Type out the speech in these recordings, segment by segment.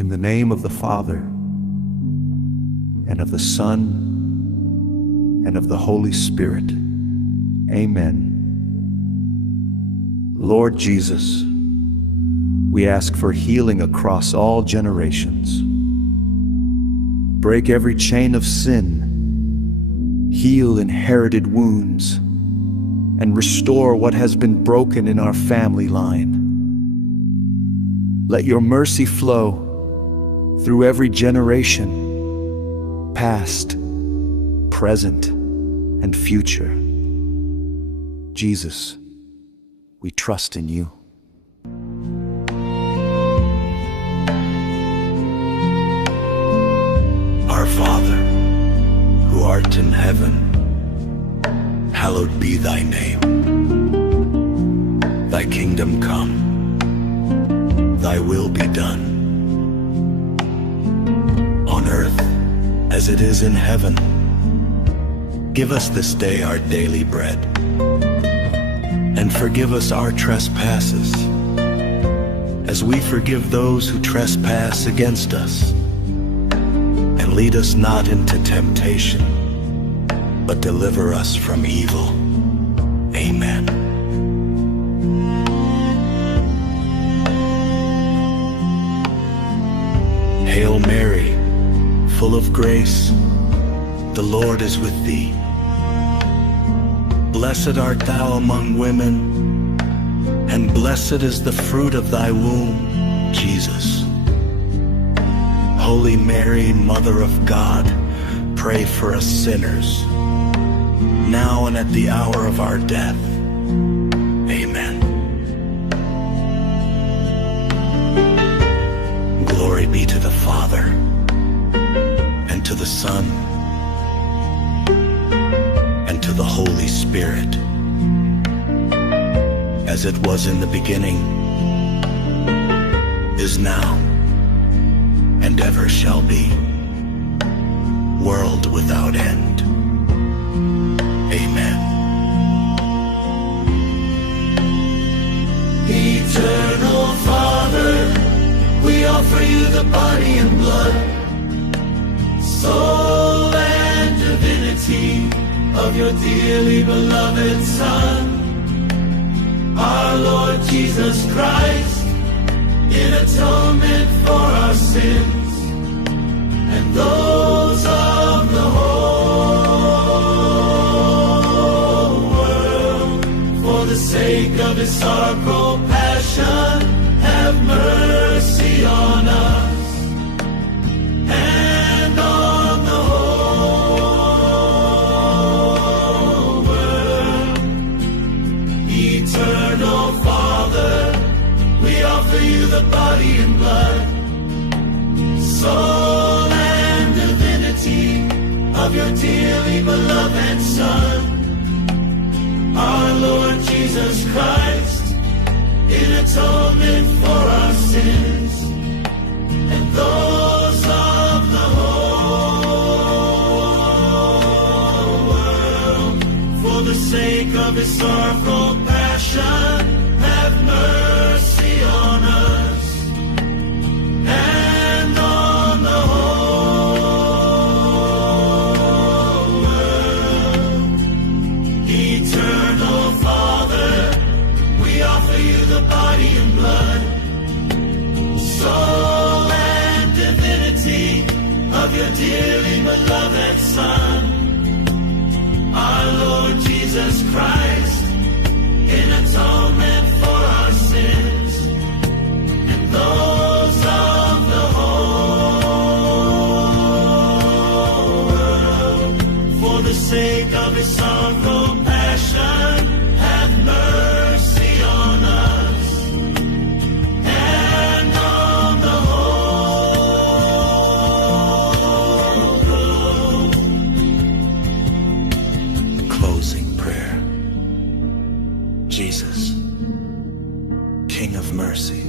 In the name of the Father, and of the Son, and of the Holy Spirit. Amen. Lord Jesus, we ask for healing across all generations. Break every chain of sin, heal inherited wounds, and restore what has been broken in our family line. Let your mercy flow through every generation, past, present, and future. Jesus, we trust in you. Our Father, who art in heaven, hallowed be thy name. Thy kingdom come, thy will be done, on earth as it is in heaven. Give us this day our daily bread, and forgive us our trespasses, as we forgive those who trespass against us. And lead us not into temptation, but deliver us from evil. Amen. Hail Mary, full of grace, the Lord is with thee. Blessed art thou among women, and blessed is the fruit of thy womb, Jesus. Holy Mary, Mother of God, pray for us sinners, now and at the hour of our death. Amen. Glory be to the Father, and to the Son, and to the Holy Spirit, as it was in the beginning, is now, and ever shall be, world without end. Amen. Eternal Father, we offer you the body and blood, soul and divinity of your dearly beloved Son, our Lord Jesus Christ, in atonement for our sins and those of the whole world. For the sake of his sorrowful passion, have mercy on us and on the whole world. Eternal Father, we offer you the body and blood, soul and divinity of your dearly beloved Son, our Lord Jesus Christ, in atonement for our sins and those of the whole world. For the sake of his sorrowful passion, have mercy on us and on the whole world. Eternal Father, we offer you the body and blood, soul and divinity of your dearly beloved Son, our Lord Jesus Christ, in atonement for our sins and those of the whole world. For the sake of his sorrowful passion, have mercy on us and on the whole world. Closing prayer. Jesus, King of mercy,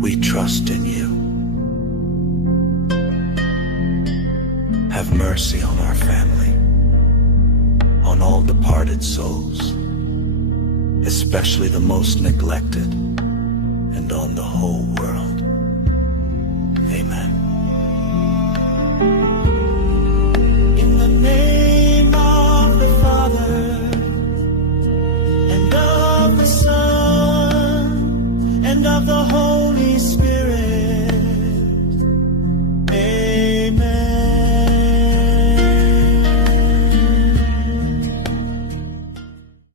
we trust in you. Have mercy on our family, on all departed souls, especially the most neglected and on the whole world. Amen.